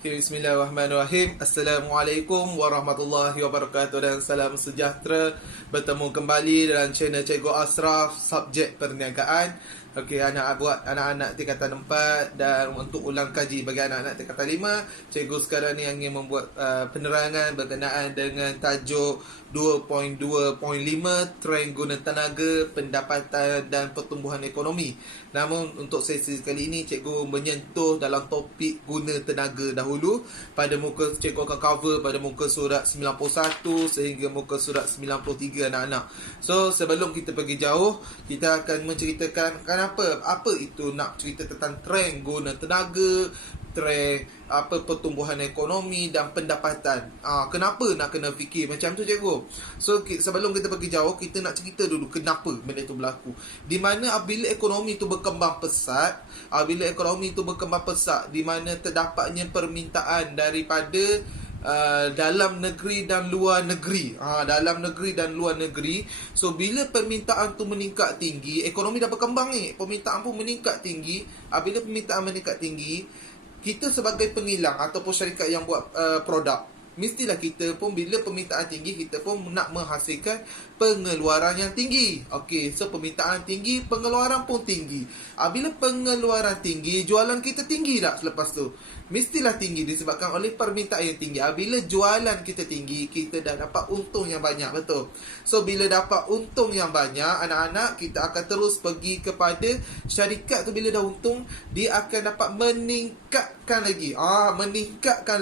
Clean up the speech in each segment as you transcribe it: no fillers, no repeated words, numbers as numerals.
Okay, bismillahirrahmanirrahim. Assalamualaikum warahmatullahi wabarakatuh dan salam sejahtera. Bertemu kembali dalam channel Cikgu Ashraf, subjek perniagaan. Okey, anak-anak tingkatan 4 dan untuk ulang kaji bagi anak-anak tingkatan 5, cikgu sekarang ni ingin membuat penerangan berkenaan dengan tajuk 2.2.5 trend guna tenaga, pendapatan dan pertumbuhan ekonomi. Namun untuk sesi kali ini cikgu menyentuh dalam topik guna tenaga dahulu. Pada muka cikgu akan cover pada muka surat 91 sehingga muka surat 93 anak-anak. So sebelum kita pergi jauh, kita akan menceritakan apa itu nak cerita tentang trend guna tenaga, trend pertumbuhan ekonomi dan pendapatan. Kenapa nak kena fikir macam tu cikgu? So sebelum kita pergi jauh, kita nak cerita dulu kenapa benda tu berlaku. Di mana apabila ekonomi tu berkembang pesat, di mana terdapatnya permintaan daripada dalam negeri dan luar negeri. So bila permintaan tu meningkat tinggi, ekonomi dah berkembang ni, permintaan pun meningkat tinggi. Bila permintaan meningkat tinggi, kita sebagai pengilang ataupun syarikat yang buat produk, mestilah kita pun bila permintaan tinggi, kita pun nak menghasilkan pengeluaran yang tinggi. Okey, so permintaan tinggi, pengeluaran pun tinggi. Bila pengeluaran tinggi, jualan kita tinggi tak selepas tu? Mestilah tinggi disebabkan oleh permintaan yang tinggi. Bila jualan kita tinggi, kita dah dapat untung yang banyak, betul? So bila dapat untung yang banyak, anak-anak, kita akan terus pergi kepada syarikat tu. Bila dah untung, dia akan dapat meningkatkan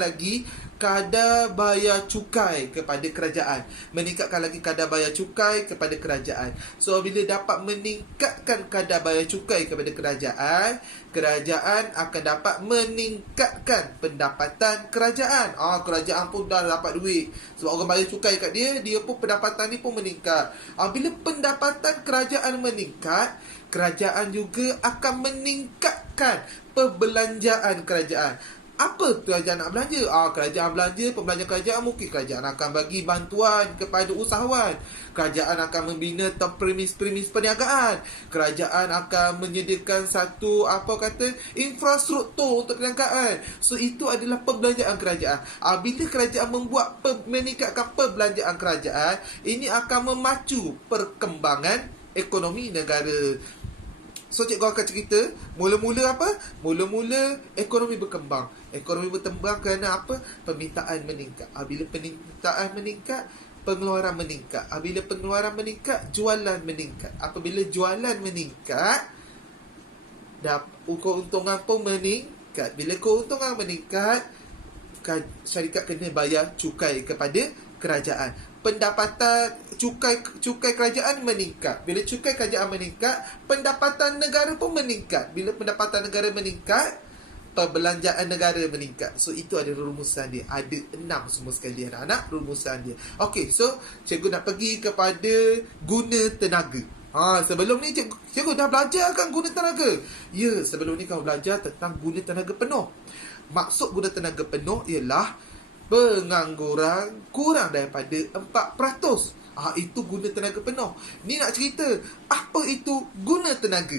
lagi kadar bayar cukai kepada kerajaan. So bila dapat meningkatkan kadar bayar cukai kepada kerajaan akan dapat meningkatkan pendapatan kerajaan. Kerajaan pun dah dapat duit sebab orang bayar cukai kat dia, dia pun pendapatan ni pun meningkat. Bila pendapatan kerajaan meningkat, kerajaan juga akan meningkatkan perbelanjaan kerajaan. Apa kerajaan nak belanja? Kerajaan belanja, pembelanja kerajaan, mungkin kerajaan akan bagi bantuan kepada usahawan. Kerajaan akan membina premis-premis perniagaan. Kerajaan akan menyediakan satu infrastruktur untuk perniagaan. So itu adalah perbelanjaan kerajaan. Bila kerajaan meningkatkan perbelanjaan kerajaan, ini akan memacu perkembangan ekonomi negara. So cikgu akan cerita mula-mula ekonomi berkembang. Ekonomi berkembang kerana apa? Permintaan meningkat. Bila permintaan meningkat, pengeluaran meningkat. Bila pengeluaran meningkat, jualan meningkat. Apabila jualan meningkat, keuntungan pun meningkat. Bila keuntungan meningkat, syarikat kena bayar cukai kepada kerajaan. Pendapatan cukai kerajaan meningkat. Bila cukai kerajaan meningkat, pendapatan negara pun meningkat. Bila pendapatan negara meningkat, perbelanjaan negara meningkat. So itu ada rumusan dia. Ada 6 semua sekali anak-anak rumusan dia. Okey, so cikgu nak pergi kepada guna tenaga. Sebelum ni cikgu dah belajar kan guna tenaga? Ya, sebelum ni kau belajar tentang guna tenaga penuh. Maksud guna tenaga penuh ialah pengangguran kurang daripada 4%. Itu guna tenaga penuh. Ni nak cerita apa itu guna tenaga.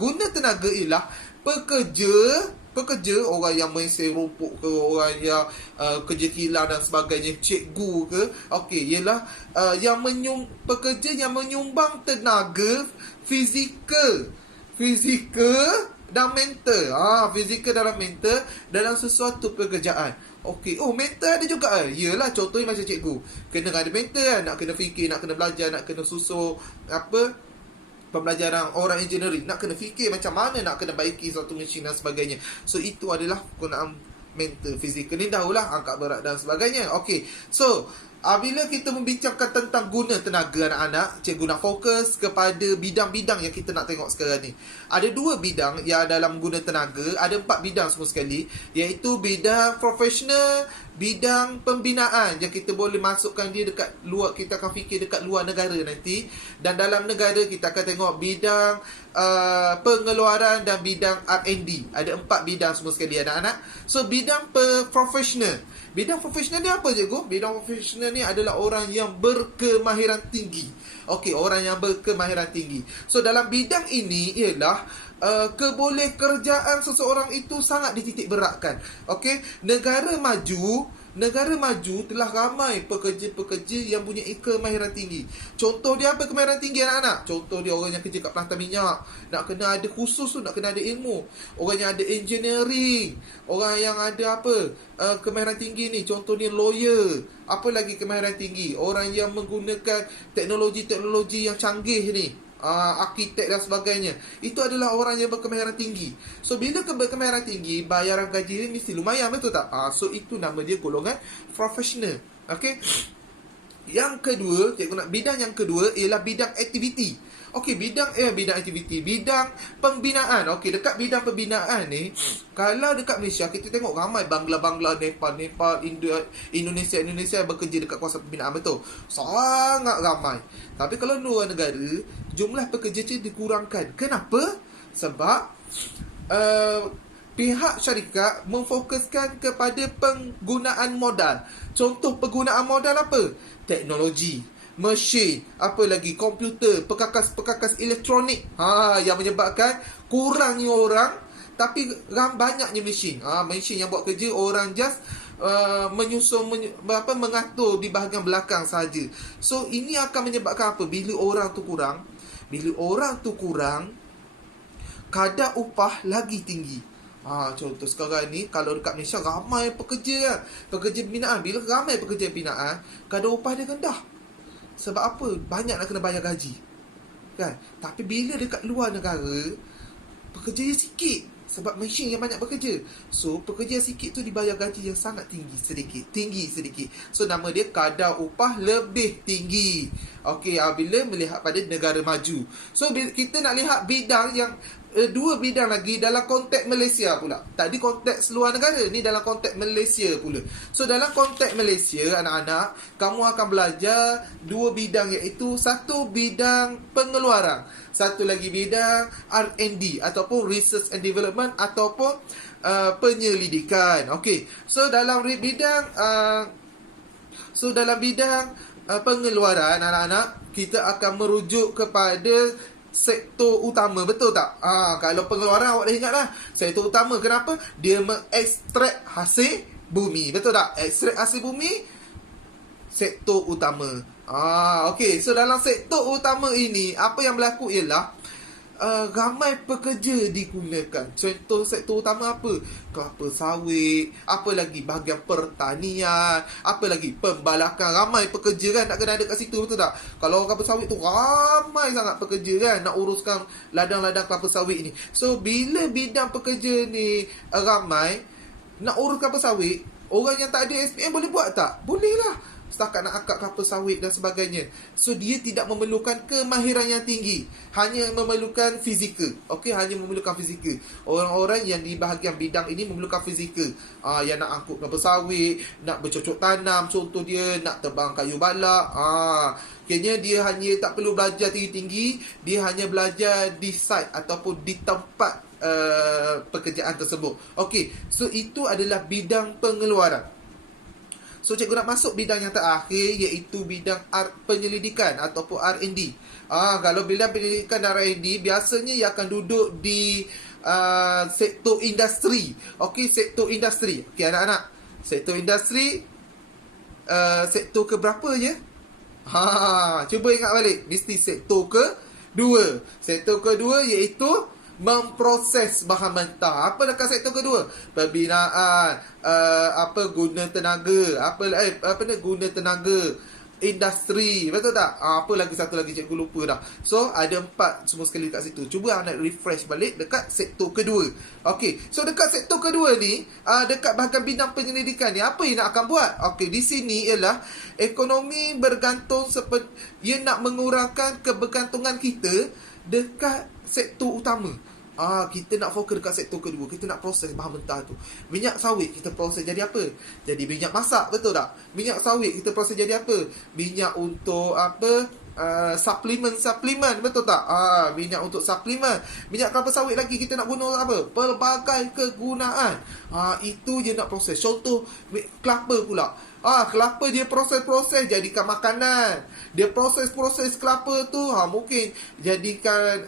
Guna tenaga ialah pekerja, orang yang mesin rumput ke, orang yang kerja kilang dan sebagainya, cikgu ke, ialah pekerja yang menyumbang tenaga fizikal dan mental. Fizikal dalam mental dalam sesuatu pekerjaan. Mental ada juga. Yelah, contohnya macam cikgu kena ada mental, nak kena fikir, nak kena belajar, nak kena susun pembelajaran orang engineering, nak kena fikir macam mana nak kena baiki suatu mesin dan sebagainya. So itu adalah penggunaan mental. Fizikal ni dahulah angkat berat dan sebagainya. So bila kita membincangkan tentang guna tenaga anak-anak, cikgu nak fokus kepada bidang-bidang yang kita nak tengok sekarang ni. Ada 2 bidang yang dalam guna tenaga, ada 4 bidang semua sekali, iaitu bidang profesional, bidang pembinaan yang kita boleh masukkan dia dekat luar, kita akan fikir dekat luar negara nanti, dan dalam negara kita akan tengok bidang pengeluaran dan bidang R&D. Ada 4 bidang semua sekali anak-anak. So bidang profesional ni apa cikgu? Bidang profesional ni ni adalah orang yang berkemahiran tinggi. Okey, orang yang berkemahiran tinggi. So dalam bidang ini ialah keboleh kerjaan seseorang itu sangat dititik beratkan. Okey, negara maju telah ramai pekerja-pekerja yang punya kemahiran tinggi. Contoh dia apa kemahiran tinggi anak-anak? Contoh dia orang yang kerja kat pelantar minyak. Nak kena ada khusus tu, nak kena ada ilmu. Orang yang ada engineering. Orang yang ada apa? Kemahiran tinggi ni. Contoh dia lawyer. Apa lagi kemahiran tinggi? Orang yang menggunakan teknologi-teknologi yang canggih ni. Arkitek dan sebagainya. Itu adalah orang yang berkemahiran tinggi. So bila berkemahiran tinggi, bayaran gaji ni mesti lumayan, betul tak? So itu nama dia golongan profesional. Okey. Yang kedua, cikgu nak bidang yang kedua ialah bidang aktiviti. Okey, bidang aktiviti, bidang pembinaan. Okey, dekat bidang pembinaan ni, kalau dekat Malaysia kita tengok ramai Bangla, Nepal, Indonesia bekerja dekat kawasan pembinaan, betul. Sangat ramai. Tapi kalau luar negara, jumlah pekerja tu dikurangkan. Kenapa? Sebab pihak syarikat memfokuskan kepada penggunaan modal. Contoh penggunaan modal apa? Teknologi, mesin, apa lagi, komputer, perkakas elektronik. Yang menyebabkan kurangnya orang tapi banyaknya mesin. Mesin yang buat kerja orang just mengatur di bahagian belakang saja. So ini akan menyebabkan apa? Bila orang tu kurang, kadar upah lagi tinggi. Contoh sekarang ni, kalau dekat Malaysia ramai pekerja binaan. Bila ramai pekerja binaan, kadar upah dia rendah. Sebab apa? Banyak nak kena bayar gaji, kan? Tapi bila dekat luar negara, pekerja dia sikit. Sebab mesin yang banyak bekerja. So pekerja sikit tu dibayar gaji yang sangat tinggi sedikit. So nama dia kadar upah lebih tinggi. Okey, bila melihat pada negara maju. So kita nak lihat bidang yang dua bidang lagi dalam konteks Malaysia pula. Tadi konteks luar negara, ni dalam konteks Malaysia pula. So dalam konteks Malaysia, anak-anak, kamu akan belajar dua bidang, iaitu satu bidang pengeluaran, satu lagi bidang R&D ataupun Research and Development ataupun penyelidikan. Okey. So dalam bidang pengeluaran, anak-anak, kita akan merujuk kepada sektor utama, betul tak? Kalau pengeluaran awak dah ingat lah. Sektor utama, kenapa? Dia mengekstrak hasil bumi, betul tak? Ekstrak hasil bumi, sektor utama. Okey, so dalam sektor utama ini, apa yang berlaku ialah ramai pekerja digunakan. Contoh sektor utama apa? Kelapa sawit, apa lagi bahagian pertanian, apa lagi pembalakan. Ramai pekerja kan nak kena ada kat situ, betul tak? Kalau kelapa sawit tu ramai sangat pekerja kan nak uruskan ladang-ladang kelapa sawit ni. So bila bidang pekerja ni ramai nak urus kelapa sawit, orang yang tak ada SPM boleh buat tak? Boleh lah. Setakat nak akak kelapa sawit dan sebagainya. So dia tidak memerlukan kemahiran yang tinggi, hanya memerlukan fizikal. Okey, hanya memerlukan fizikal. Orang-orang yang di bahagian bidang ini memerlukan fizikal. Yang nak angkut kelapa sawit, nak bercocok tanam, contoh dia nak tebang kayu balak. Kayaknya dia hanya tak perlu belajar tinggi-tinggi, dia hanya belajar di site ataupun di tempat pekerjaan tersebut. Okey, so itu adalah bidang pengeluaran. So cikgu nak masuk bidang yang terakhir, iaitu bidang penyelidikan ataupun R&D. Kalau bidang penyelidikan dan R&D, biasanya ia akan duduk di sektor industri. Okey, sektor industri. Okey anak-anak, sektor industri sektor ke berapa je? Cuba ingat balik. Mesti sektor kedua. Sektor kedua iaitu memproses bahan mentah. Apa dekat sektor kedua? Pembinaan, guna tenaga, guna tenaga industri, betul tak? Apa lagi satu lagi cikgu lupa dah. So ada 4 semua sekali dekat situ. Cuba anak refresh balik dekat sektor kedua. Okey, so dekat sektor kedua ni, dekat bahagian bidang penyelidikan ni, apa yang nak akan buat? Okey, di sini ialah ekonomi bergantung ia nak mengurangkan kebergantungan kita dekat sektor utama. Kita nak fokus dekat sektor kedua. Kita nak proses bahan mentah tu. Minyak sawit kita proses jadi apa? Jadi minyak masak, betul tak? Minyak sawit kita proses jadi apa? Minyak untuk apa? suplemen, betul tak? Minyak untuk suplemen. Minyak kelapa sawit lagi kita nak guna apa? Pelbagai kegunaan. Itu je nak proses. Contoh kelapa pula. Kelapa dia proses-proses jadikan makanan. Dia proses-proses kelapa tu mungkin jadikan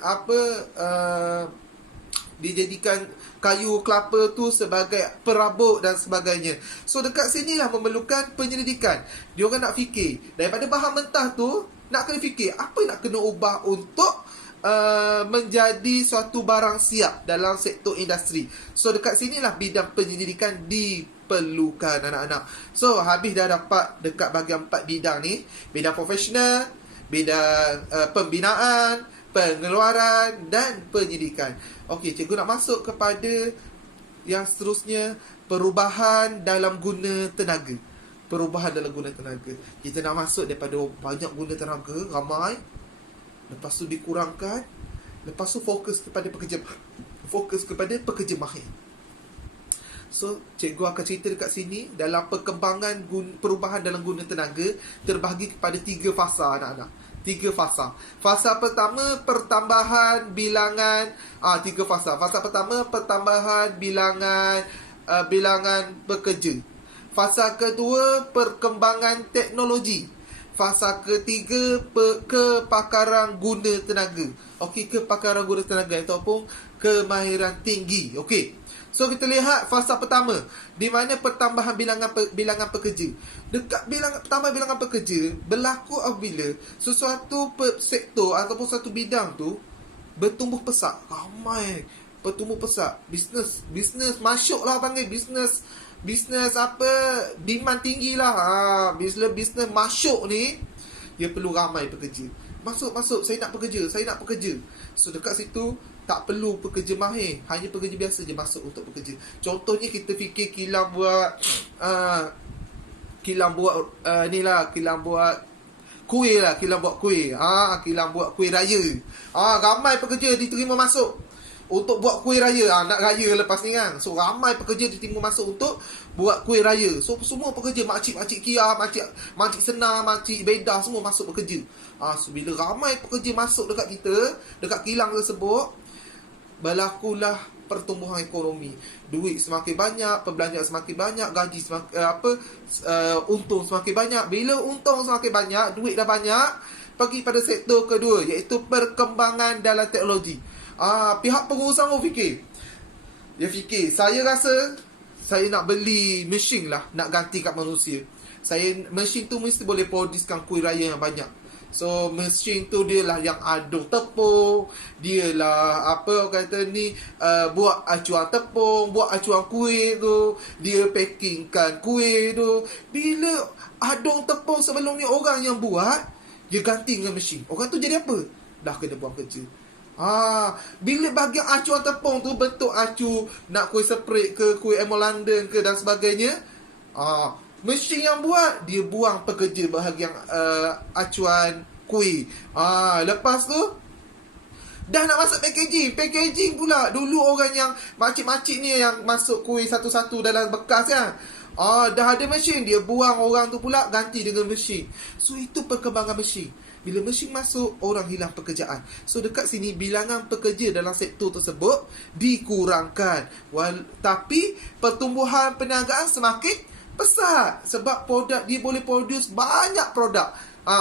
dijadikan kayu kelapa tu sebagai perabot dan sebagainya. So dekat sinilah memerlukan penyelidikan. Dia orang nak fikir daripada bahan mentah tu, nak kena fikir apa nak kena ubah untuk menjadi suatu barang siap dalam sektor industri. So dekat sinilah bidang penyelidikan diperlukan anak-anak. So habis dah dapat dekat bahagian 4 bidang ni. Bidang profesional, bidang pembinaan, pengeluaran dan penyidikan. Okey, cikgu nak masuk kepada yang seterusnya, perubahan dalam guna tenaga. Perubahan dalam guna tenaga. Kita nak masuk daripada banyak guna tenaga, ramai. Lepas tu dikurangkan. Lepas tu fokus kepada pekerja mahir. So, cikgu akan cerita dekat sini dalam perkembangan perubahan dalam guna tenaga terbahagi kepada 3 fasa anak-anak. 3 fasa. Fasa pertama, pertambahan bilangan 3 fasa. Fasa pertama, pertambahan bilangan pekerja. Fasa kedua, perkembangan teknologi. Fasa ketiga, kepakaran guna tenaga. Okey, kepakaran guna tenaga ataupun kemahiran tinggi. Okey. So kita lihat fasa pertama, di mana pertambahan bilangan pekerja. Dekat pertambahan bilangan pekerja berlaku apabila sesuatu sektor ataupun satu bidang tu bertumbuh pesat. Ramai bertumbuh pesat. Bisnes masuklah panggil bisnes demand tinggi lah. Bila bisnes masuk ni, dia perlu ramai pekerja. Masuk, saya nak pekerja. So dekat situ tak perlu pekerja mahir, hanya pekerja biasa je masuk untuk bekerja. Contohnya kita fikir kilang buat kuih. Kilang buat kuih raya. Ramai pekerja diterima masuk untuk buat kuih raya. Nak raya lepas ni kan. So ramai pekerja diterima masuk untuk buat kuih raya. So semua pekerja, makcik Kia, makcik Senar, makcik Bedah, semua masuk bekerja. So bila ramai pekerja masuk dekat kita, dekat kilang tersebut, berlakulah pertumbuhan ekonomi. Duit semakin banyak, perbelanjaan semakin banyak, gaji untung semakin banyak. Bila untung semakin banyak, duit dah banyak, pergi pada sektor kedua, iaitu perkembangan dalam teknologi. Pihak pengurusan fikir. Dia fikir, saya rasa saya nak beli mesin lah, nak ganti kat manusia. Mesin tu mesti boleh producekan kuih raya yang banyak. So mesin tu dia lah yang aduk tepung, dia lah buat acuan tepung, buat acuan kuih tu, dia packingkan kuih tu. Bila adung tepung sebelum ni orang yang buat, dia ganti dengan mesin, orang tu jadi apa? Dah kena buang kerja. Bila bahagian acuan tepung tu bentuk acu nak kuih seprek ke, kuih Emo London ke dan sebagainya, mesin yang buat, dia buang pekerja bahagian acuan kuih. Lepas tu dah nak masuk packaging pula. Dulu orang yang makcik-makcik ni yang masuk kuih satu-satu dalam bekas kan. Dah ada mesin, dia buang orang tu pula, ganti dengan mesin. So itu perkembangan mesin. Bila mesin masuk, orang hilang pekerjaan. So dekat sini bilangan pekerja dalam sektor tersebut dikurangkan. Tapi pertumbuhan perniagaan semakin pesat. Sebab produk dia boleh produce banyak produk.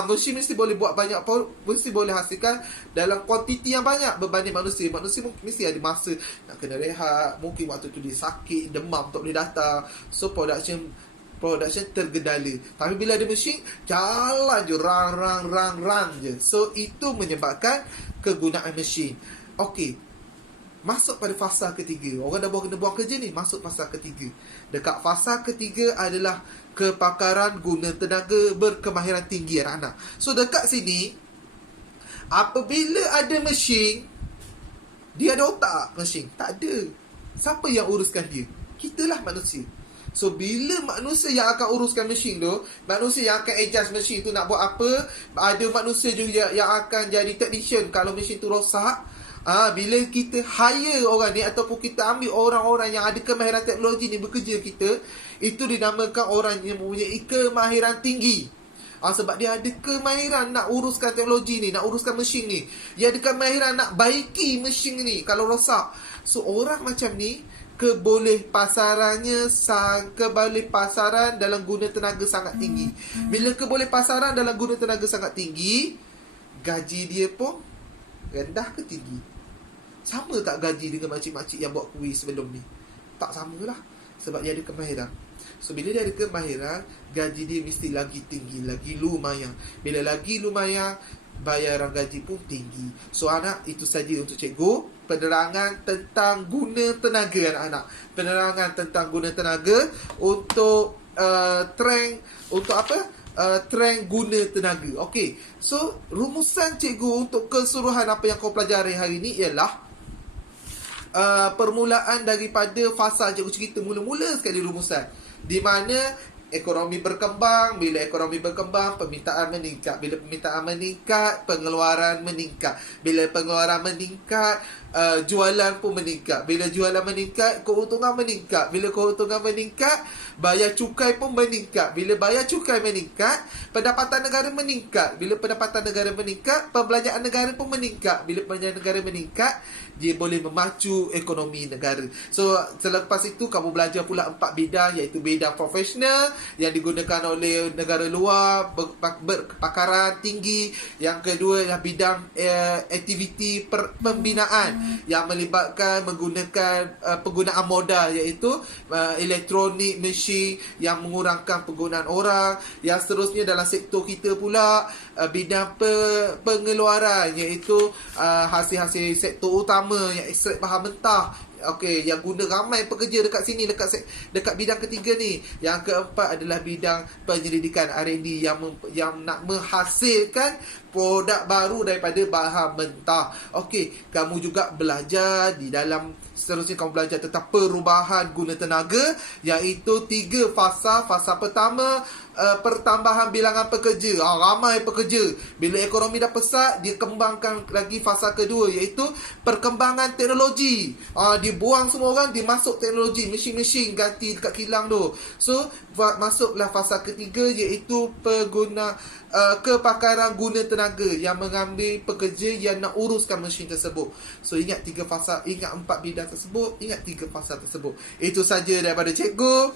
Mesin mesti boleh buat banyak, mesti boleh hasilkan dalam kuantiti yang banyak berbanding manusia. Manusia mesti ada masa nak kena rehat. Mungkin waktu tu dia sakit, demam, tak boleh datang. So production tergendala. Tapi bila ada mesin, jalan je, rang je. So itu menyebabkan kegunaan mesin. Okey, masuk pada fasa ketiga. Orang dah kena buang kerja ni, masuk fasa ketiga. Dekat fasa ketiga adalah kepakaran guna tenaga berkemahiran tinggi anak-anak. So dekat sini, apabila ada mesin, dia ada otak mesin? Tak ada. Siapa yang uruskan dia? Kitalah manusia. So bila manusia yang akan uruskan mesin tu, manusia yang akan adjust mesin tu nak buat apa, ada manusia juga yang akan jadi technician kalau mesin tu rosak. Bila kita hire orang ni ataupun kita ambil orang-orang yang ada kemahiran teknologi ni bekerja kita, itu dinamakan orang yang mempunyai kemahiran tinggi. Sebab dia ada kemahiran nak uruskan teknologi ni, nak uruskan mesin ni. Dia ada kemahiran nak baiki mesin ni kalau rosak. So orang macam ni keboleh pasarannya keboleh pasaran dalam guna tenaga sangat tinggi. Bila keboleh pasaran dalam guna tenaga sangat tinggi, gaji dia pun rendah ke tinggi? Sama tak gaji dengan makcik-makcik yang buat kuih sebelum ni? Tak samalah. Sebab dia ada kemahiran. So bila dia ada kemahiran, gaji dia mesti lagi tinggi, lagi lumayan. Bila lagi lumayan, bayaran gaji pun tinggi. So anak, itu saja untuk cikgu penerangan tentang guna tenaga anak-anak. Penerangan tentang guna tenaga untuk trend, untuk apa? Trend guna tenaga. Okey. So rumusan cikgu untuk keseluruhan apa yang kau pelajari hari ini ialah permulaan daripada fasa cikgu cerita mula-mula sekali rumusan, di mana ekonomi berkembang. Bila ekonomi berkembang, permintaan meningkat. Bila permintaan meningkat, pengeluaran meningkat. Bila pengeluaran meningkat, jualan pun meningkat. Bila jualan meningkat, keuntungan meningkat. Bila keuntungan meningkat, bayar cukai pun meningkat. Bila bayar cukai meningkat, pendapatan negara meningkat. Bila pendapatan negara meningkat, pembelanjaan negara pun meningkat. Bila pembelanjaan negara meningkat, dia boleh memacu ekonomi negara. So, selepas itu kamu belajar pula 4 bidang, iaitu bidang profesional yang digunakan oleh negara luar, berpakaran tinggi. Yang kedua ialah bidang aktiviti pembinaan yang melibatkan menggunakan penggunaan modal, iaitu elektronik, mesin yang mengurangkan penggunaan orang. Yang seterusnya dalam sektor kita pula bidang pengeluaran, iaitu hasil-hasil sektor utama yang ekstrak bahan mentah. Okey, yang guna ramai pekerja dekat sini, dekat bidang ketiga ni. Yang keempat adalah bidang penyelidikan R&D yang nak menghasilkan produk baru daripada bahan mentah. Okey, kamu juga belajar di dalam, seterusnya kamu belajar tentang perubahan guna tenaga, iaitu 3 fasa. Fasa pertama, pertambahan bilangan pekerja. Ramai pekerja. Bila ekonomi dah pesat, dia kembangkan lagi fasa kedua, iaitu perkembangan teknologi. Dibuang semua orang, dia masuk teknologi, mesin-mesin ganti dekat kilang tu. So masuklah fasa ketiga, iaitu kepakaran guna tenaga, yang mengambil pekerja yang nak uruskan mesin tersebut. So ingat 3 fasa, ingat 4 bidang tersebut, ingat 3 fasa tersebut. Itu saja daripada cikgu.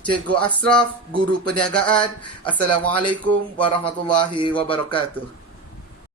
Cikgu Ashraf, guru perniagaan. Assalamualaikum warahmatullahi wabarakatuh.